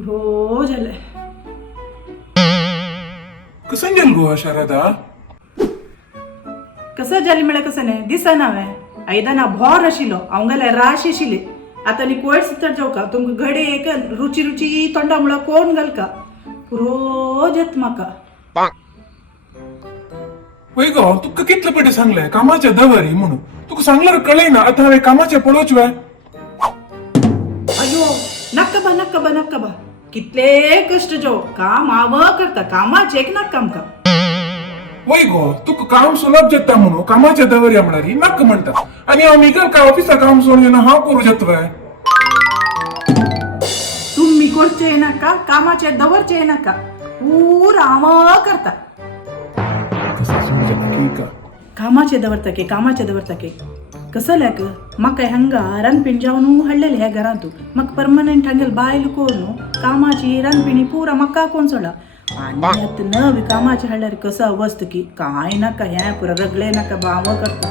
पुरो झाले. कसं गेल गो शारदा? कसं जाली म्हळ्यार कसं नाही दिसना हांवें आयदनां भोर आशिल्लो हांवगेले राश आशिल्ले आतां न्ही कोयर सुद्दां जेवका तुमकां घडे एक रुची रुची तोंडा म्हळ्यार कोण घालका पुरो जेत म्हाका. वय गो तुका कितले पटे सांगले कामाचे दवरी म्हणून तुका सांगल्यार कळयना आतां हांवें कामाचे पळोवच वे. अयो नक्का बा कितले कष्ट जो काम हांव करता कामाचें एक नाका आमकां. वय गो तुका काम सुलभ जेता म्हणून कामाचे दवरी म्हणल्यार नाक म्हणटा आनी आमी काय ऑफिसा काम सोडून येना हांव करू जेतवे. तुम्ही करचे नाका कामाचे दवरचे नाका पुरा हांव करता. कामाचे दवरता की कसं लॅक म्हाका हांगा रांदपीण जावन हाडलेले ह्या घरांतू म्हाका परमनंट हांगेल बायल कोण न्हू कामाची रांदपिणी पुरा म्हाका कोण सोडा आनी आतां नवी कामाचे हाडल्यार कसं अवस्थ की कांय नाका हें पुरा रगले नाका बा हांव करता.